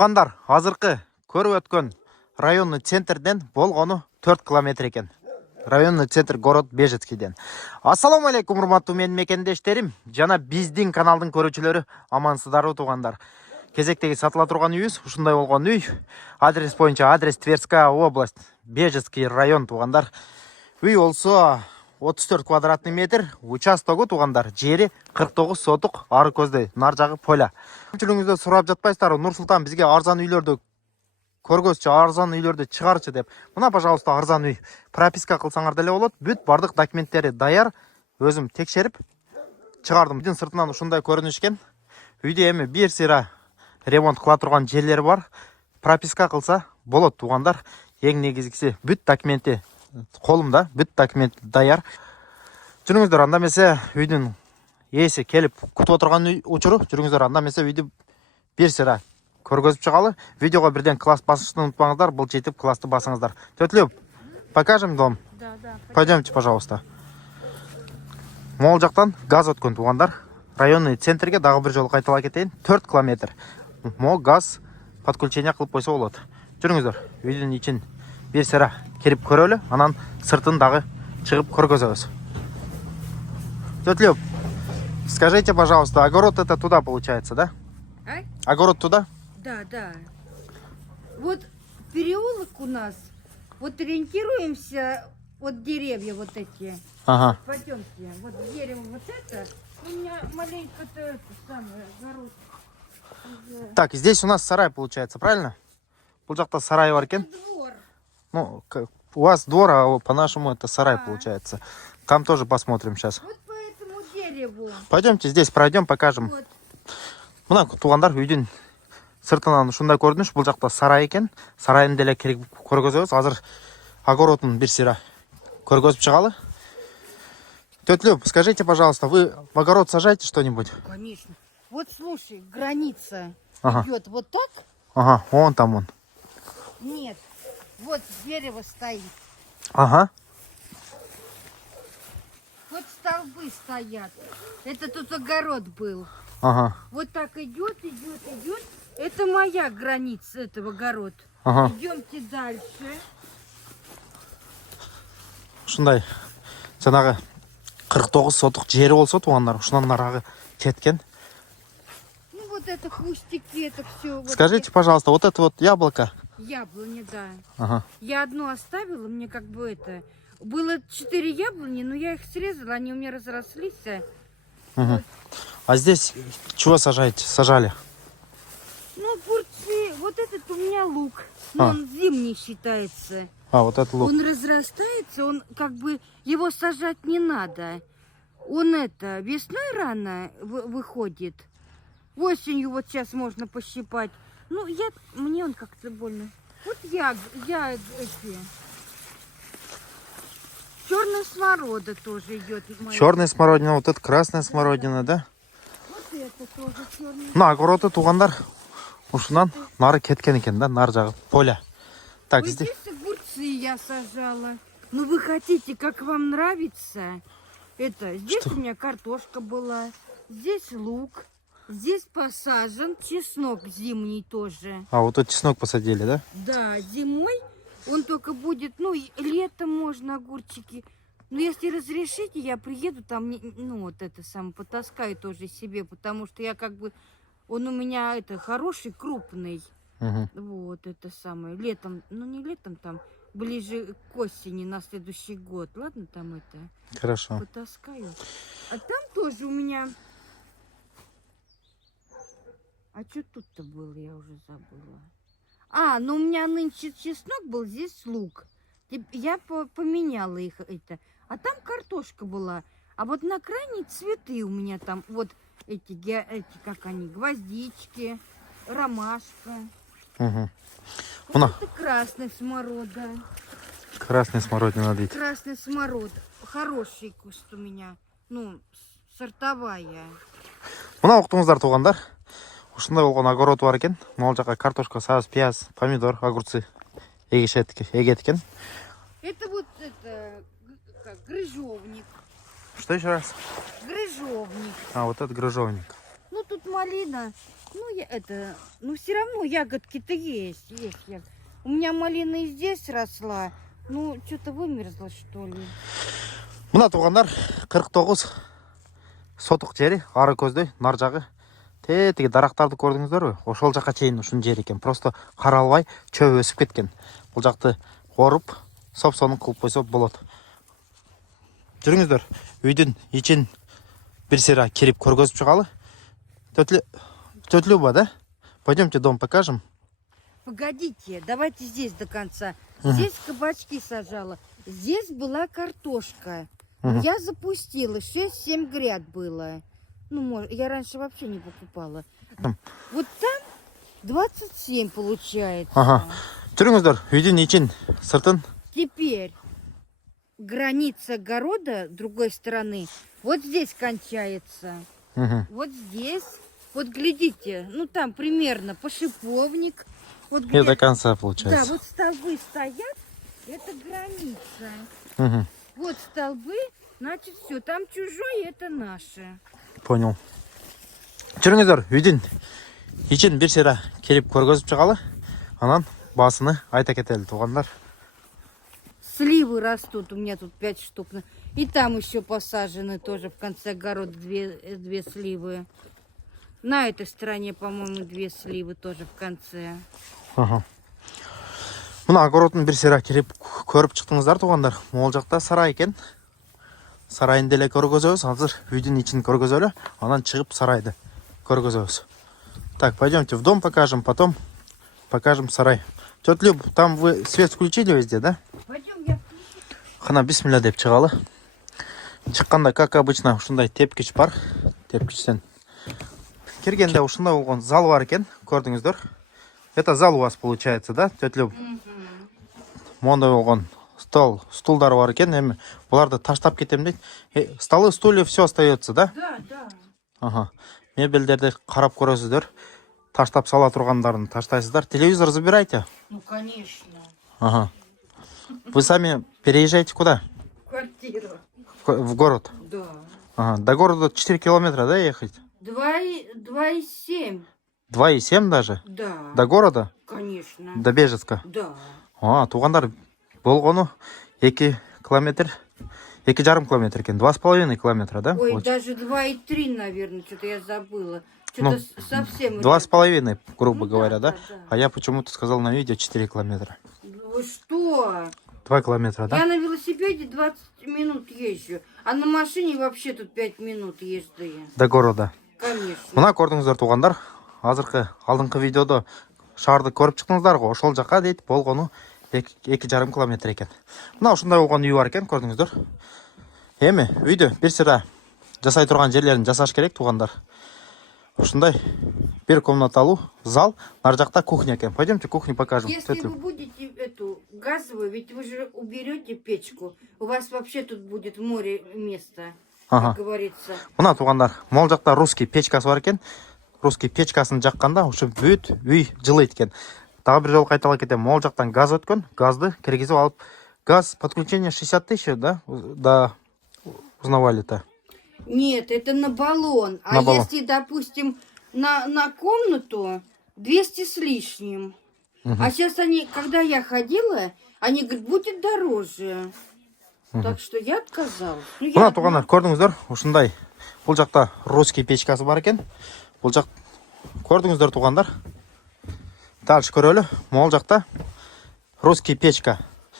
Туғандар, азырқы көріп өткен районный центрден болғаны 4 километр екен. Районный центр город Бежецкийден. Ассаламу алейкум, урматтуу менин мекендештерим. Жана биздин каналдын көрүүчүлөрү, амансыздарбы туғандар. Кезектеги сатыла турган үйүбүз, ушундай болгон үй. Адрес боюнча адрес Тверская область, Бежецкий район туғандар. Үй болсо 34 квадратный метр, участогу туғандар, жери 49 сотук, ары көздөй, нар жагы поля. Көпчүлүгүңүздө сурап жатпайсыздарбы, Нур-Султан бизге арзан үйлөрдү көргөзчү, арзан үйлөрдү чыгарчы деп. Мына, пожалуйста, арзан үй. Прописка кылсаңар деле болот. Бүт бардык документтери даяр. Өзүм текшерип чыгардым. Үйдүн сыртынан ушундай көрүнүшкен. Үйдө эми бир сыйра ремонт кыла турган жерлери бар. Прописка кылса болот туғандар. Эң негизгиси бүт документи колумда, бүт документ даяр. Жүрүңүздөр, анда эмесе үйдүн ээси келип күтүп отурган учуру. Жүрүңүздөр, анда эмесе үйдү бир сыйра көргөзүп чыгалы. Видеого бирден класс басышты унутпаңыздар. Бул жетип классты басыңыздар. Тетелеп, покажем дом? Да. Пойдемте, пожалуйста. Могул жактан газ өткөн туғандар. Районный центрге дагы бир жолу кайталап кетейин. 4 километр. Мо газ подключение кылып койсо болот. Жүрүңүздөр, үйдүн ичин бир сыйра кирип көрөлү, анан сыртын дагы чыгып көргөзөбүз. Тетелеп, скажите, пожалуйста, огород это туда получается, да? А? Огород туда? Да. Вот переулок у нас. Вот ориентируемся, вот деревья вот эти. Ага. Пойдемте. Вот дерево вот это. У меня маленько-то это самое, огород. Так, здесь у нас сарай получается, правильно? Бул жакта сарай бар экен. Двор. Ну, у вас двор, а по-нашему это сарай получается. Там тоже посмотрим сейчас. Вот по этому дереву. Пойдемте здесь пройдем, покажем. Вот. Мына туғандар, үйдүн сыртынан ушундай көрүнүш. Бул жакта сарай экен. Сарайын деле кирип көргөзөбүз. Азыр огородун бир сыйра көргөзүп чыгалы. Тетелеп, скажите, пожалуйста, вы в огород сажаете что-нибудь? Конечно. Вот слушай, граница Ага. идет вот так. Ага, вон там он. Нет. Вот дерево стоит. Ага. Вот столбы стоят. Это тут огород был. Ага. Вот так идет. Это моя граница, этого огород. Ага. Идемте дальше. Ушундай жанагы 49 сотук жери болсо туғандар, ушунан нарагы кеткен. Ну вот это кустики, это все. Скажите, пожалуйста, вот это вот яблоко? Яблони, да. Ага. Я одну оставила, мне как бы это... Было 4 яблони, но я их срезала, они у меня разрослись. Угу. А здесь чего сажаете? Сажали? Ну, огурцы. Вот этот у меня лук. Но он зимний считается. А, вот этот лук. Он разрастается, он как бы... Его сажать не надо. Он это... Весной рано выходит. Осенью вот сейчас можно пощипать. Ну, мне он как-то больно. Вот я эти... Черная сморода тоже идет. Черная смородина, вот это красная смородина, да? Вот это тоже черная. Мына огороды туғандар, ушунан нары кеткен экен, да, нар жагы поля. Так, Вот здесь огурцы я сажала. Ну вы хотите, как вам нравится? Это здесь Что? у меня картошка была, здесь лук, здесь посажен чеснок зимний тоже. А, вот тут чеснок посадили, да? Да, зимой он только будет, ну, и летом можно огурчики. Но если разрешите, я приеду там, ну, вот это сам потаскаю тоже себе, потому что я как бы, он у меня это хороший, крупный. Угу. Вот это самое. Летом, ну не летом, там, ближе к осени на следующий год. Ладно, там это Хорошо. потаскаю. А там тоже у меня... А что тут-то было, я уже забыла. А, ну у меня нынче чеснок был, здесь лук. Я поменяла их это. А там картошка была. А вот на крайней цветы у меня там вот эти как они, гвоздички, ромашка. Угу. Вот это красная сморода. Красная смородина надо идти. Красный смород. Хороший куст у меня. Ну, сортовая. Мына уктуңуздар туғандар. Ушундай болгон огород бар экен. Могул жака картошка, сабыз, пияз, помидор, огурцы эгет экен. Это вот это как грыжовник. Что еще раз? Грыжовник. А, вот это грыжовник. Ну тут малина. Ну, ну все равно ягодки-то есть. У меня малина и здесь росла. Ну, что-то вымерзла, что ли. Мына туғандар 49 сотық жері, ары көздей, нар жағы. Тетіге дарақтарды көрдіңіздер ғой? Ошол жаққа чейін ушун жер екен. Просто қаралбай чөп өсіп кеткен. Бұл жақты қорып, соп-соның қылып қойса болады. Жүріңіздер, үйден ичин бір сера келіп көргөзіп шығалы. Тетя, да? Пойдемте дом покажем. Погодите, давайте здесь до конца. Здесь кабачки сажала. Здесь была картошка. Я запустила. 6-7 гряд было. Ну, может, я раньше вообще не покупала. Вот там 27 получается. Ага. Жүріңіздер, үйден ичин сыртын. Теперь граница огорода другой стороны вот здесь кончается. Вот здесь. Вот глядите, ну там примерно пошиповник. Вот И до конца получается. Да, вот столбы стоят, это граница. Вот столбы, значит все, там чужое, это наше. Понял. Жүріңіздер, үйден ичин бір сера келіп көргөзіп шығалы. Анан басыны айта кетелі туғандар. Сливы растут, у меня тут 5 штук. И там еще посажены тоже в конце огорода две сливы. На этой стороне, по-моему, 2 сливы тоже в конце. Ага. Мына огородтың бір сера келіп көріп шықтыңыздар туғандар. Мол жақта сарай екен. Сарайын деле көргөзөбүз. Азыр үйдүн ичин көргөзөлү. Анан чыгып сарайды көргөзөбүз. Так, пойдемте в дом покажем, потом покажем сарай. Тетя Люб, там вы свет включили везде, да? Пойдем, я Хана бисмилля деп чыгалы. Чыкканда, как обычно, ушундай тепкич бар. Тепкичтен киргенде ушундай болгон зал бар экен, көрдүңүздөр. Это зал у вас получается, да, тетя Люб? Мондай болгон стулдар бар экен. Эми буларды таштап кетем дейт. Столы, стулья, все остается, да? Да. Ага. Мебельдерди карап көрөсүздөр. Таштап сала тургандарын таштайсыздар. Телевизор забирайте. Ну, конечно. Ага. Вы сами переезжаете куда? Квартиру. В город? Да. Ага. До города 4 километра, да, ехать? 2,7. 2,7 даже? Да. До города? Конечно. До Бежецка? Да. Туғандар болгону 2 километр, 2,5 километр екен. 2,5 километра, да? Ой, Вот. даже 2,3, наверное, что-то я забыла. Что-то совсем... 2,5, грубо Ну, говоря, да? да. А я почему-то сказал на видео 4 километра. Вы что? 2 километра, да? Я на велосипеде 20 минут езжу, а на машине вообще тут 5 минут езды. До города. Конечно. Мына көрдүңүздөр туғандар. Азыркы алдыңкы видеодо шаарды көрүп чыктыңыздар го. Ошол жака дейт болгону 2,5 километр экен. Мына ушундай болгон үй бар экен, көрдүңүздөр. Эми үйдө бир сыра жасай турган жерлерин жасаш керек туғандар. Ушундай бир комнаталуу зал, нар жакта кухня экен. Пойдемте кухню покажем. Если вы будете эту газовую, ведь вы же уберете печку, у вас вообще тут будет в море место, как говорится. Мына туғандар, мол жакта русский печкасы бар экен. Русский печкасын жакканда ушу бүт үй жылыйт экен. Дагы бир жолу кайталап кетем. Мол жактан газ өткөн, газды киргизип алып, газ подключение 60 тысяч, да? Да, узнавали-то. Нет, это на баллон. На баллон. Если, допустим, на комнату 200 с лишним. А сейчас они, когда я ходила, они говорят, будет дороже. Так что я отказалась. Ну, я Мына туғандар, көрдүңүздөр, ушундай. Бул жакта русский печкасы бар экен. Бул жак көрдүңүздөр туғандар. Дальше көрөлү. Мол жакта русский печка.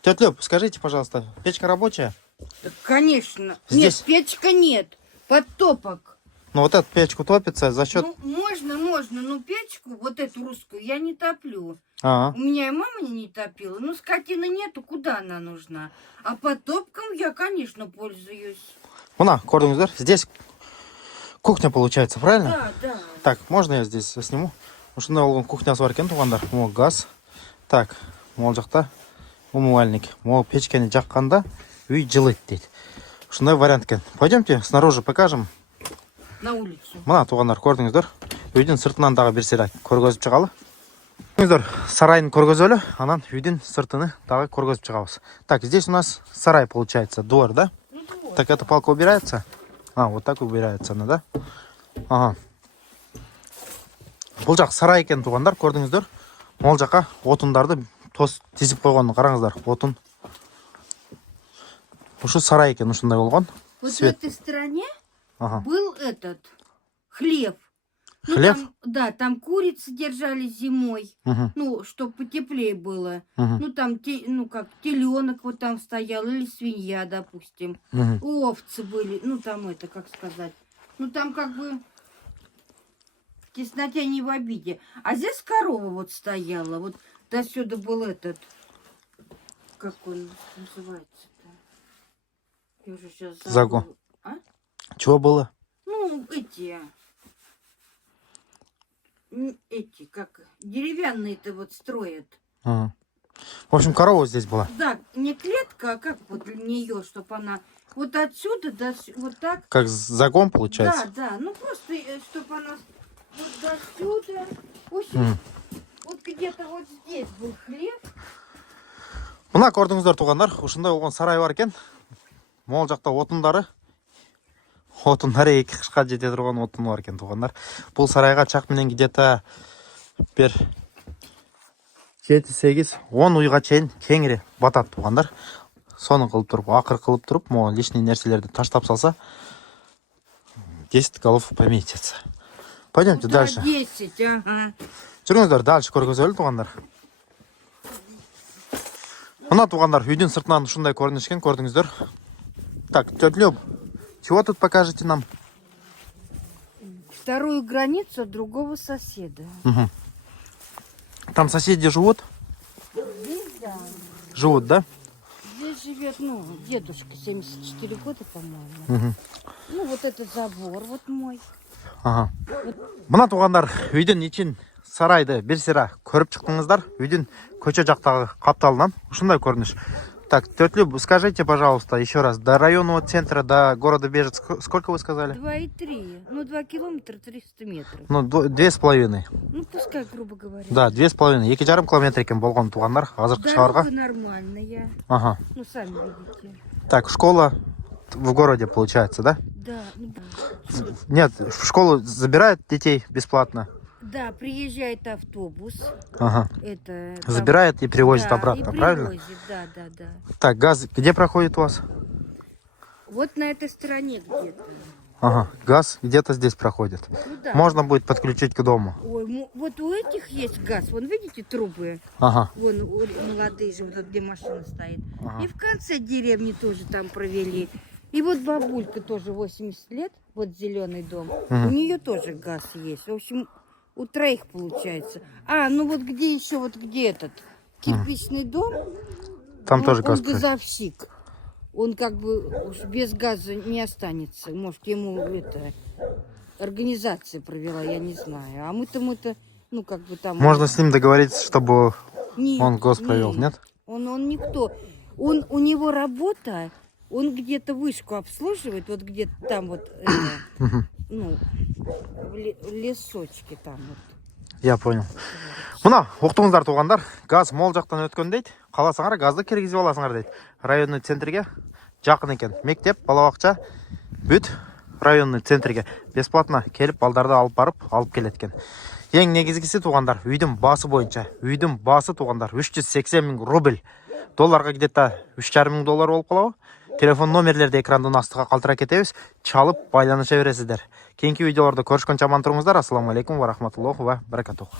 Тетя Люб, скажите, пожалуйста, печка рабочая? Да, конечно. Здесь- Нет, печка нет. Подтопок. Ну вот эту печку топится за счет... Ну, можно, но печку, вот эту русскую, я не топлю. Ага. У меня и мама не топила. Ну, скотины нету, куда она нужна? А подтопком я, конечно, пользуюсь. Мына, көрдүңүздөр, здесь кухня получается, правильно? Да, да. Так, можно я здесь сниму? Ушундай болгон кухнясы бар экен туғандар. Могу газ. Так, мол жакта умывальник. Могу печкени жакканда үй жылыйт дейт. Ушундай вариант экен. Пойдемте снаружи покажем. На улицу. Мына туғандар, көрдүңүздөр. Үйдүн сыртынан дагы бир сыйра көргөзүп чыгалы. Көрдүңүздөр, сарайын көргөзөлү, анан үйдүн сыртыны дагы көргөзүп чыгабыз. Так, здесь у нас сарай получается, двор, да? Ну, вот. Так эта палка убирается? А, вот так убирается она, да? Ага. Бұл жақ сарай екен туғандар, көрдіңіздер. Ол жаққа отындарды тесіп қойғанын қараңыздар. Отын. Ушу сарай екен, ушундай болгон. Вот в этой стороне Ага. был этот хлеб. Ну, Хлеб? Там, да, там курицы держали зимой. Мгм. Ну, чтобы потеплее было. Мгм. Ну, там, ну, как теленок вот там стоял, или свинья, допустим. Мгм. Овцы были, ну, там это, как сказать. Ну, там как бы в тесноте, не в обиде. А здесь корова вот стояла. Вот до сюда был этот, как он называется-то? Я уже сейчас Загон. забыла. А? Чего было? Ну, эти, как деревянные-то вот строят. Ага. В общем, корова здесь была. Да, не клетка, а как вот для нее, чтобы она вот отсюда до вот так. Как загон получается. Да, да, ну просто, чтобы она вот до сюда. В общем, Мгм. вот где-то вот здесь был хлеб. Мына көрдіңіздер туғандар, ушундай болгон сарай бар екен. Мол жақта отындары эки кышка жете турган отын бар екен туғандар. Бұл сарайға чак менен где-то бир 7-8-10 уйга чейин кеңири батат туғандар. Соны кылып туруп, акыр кылып туруп, могу лишний нерселерди таштап салса 10 голов поместится. Пойдемте Да, дальше. 10, ага. Жүріңіздер, дальше көргөзөлү туғандар. Мына туғандар, үйдүн сыртынан ушундай көрүнүш экен, көрдүңүздөр. Так, тётя Люб, чего тут покажете нам? Вторую границу другого соседа. Мгм. Там соседи живут? Здесь, да. Живут, да? Здесь живет, ну, дедушка, 74 года, по-моему. Мгм. Ну, вот этот забор вот мой. Ага. Мына туғандар, үйдүн ичин сарайды бир сыра көрүп чыктыңыздар. Үйдүн көчө жактагы капталынан ушундай көрүнүш. Так, тётя Люб, скажите, пожалуйста, еще раз, до районного центра, до города Бежецк, сколько вы сказали? 2,3. Ну, 2 километра 300 метров. Ну, 2,5. Ну, пускай, грубо говоря. Да, 2,5. 2,5 километр екен болгон туғандар. Азыркы шаарга. Дорога нормальная. Ага. Ну, сами видите. Так, школа в городе получается, да? Да, ну, да. Нет, в школу забирают детей бесплатно. Да, приезжает автобус. Ага. Это Забирает и привозит да, обратно, и правильно? привозит, да, да, да. Так, газ где проходит у вас? Вот на этой стороне где-то. Ага, газ где-то здесь проходит. Ну да. Можно будет подключить к дому. Ой, вот у этих есть газ. Вон, видите, трубы? Ага. Вон молодые же, вот где машина стоит. Ага. И в конце деревни тоже там провели. И вот бабулька тоже 80 лет, вот зеленый дом. Мгм. У нее тоже газ есть. В общем, у троих получается. А, ну вот где еще, вот где этот кирпичный дом, Там он, тоже газ он проходит. газовщик. Он как бы уж без газа не останется. Может, ему это организация провела, я не знаю. А мы-то, ну как бы там... Можно с ним договориться, чтобы Нет, он гос провел, нет? Он никто. У него работа, он где-то вышку обслуживает, вот где-то там вот, Мгм. ну, в лесочке там вот. Я понял. Мына, уктуңуздар туғандар, газ мол жақтан өткөн дейт. Қаласаңар газды киргизип аласыңар дейт. Районный центрге жақын екен. Мектеп, балабақша бүт районный центрге бесплатно келіп балдарды алып барып, алып келет екен. Ең негізгісі туғандар, үйдің басы бойынша, үйдің басы туғандар 380 000 рубль. Долларға где-то 3,5 мың доллар болып қалауы. Телефон номерлерді экрандың астыға қалтыра кетебіз. Чалып байланыша бересіздер. Кейінгі видеоларда көрішкенше аман тұрыңыздар. Ассаламу алейкум ва рахматуллахи ва баракатуху.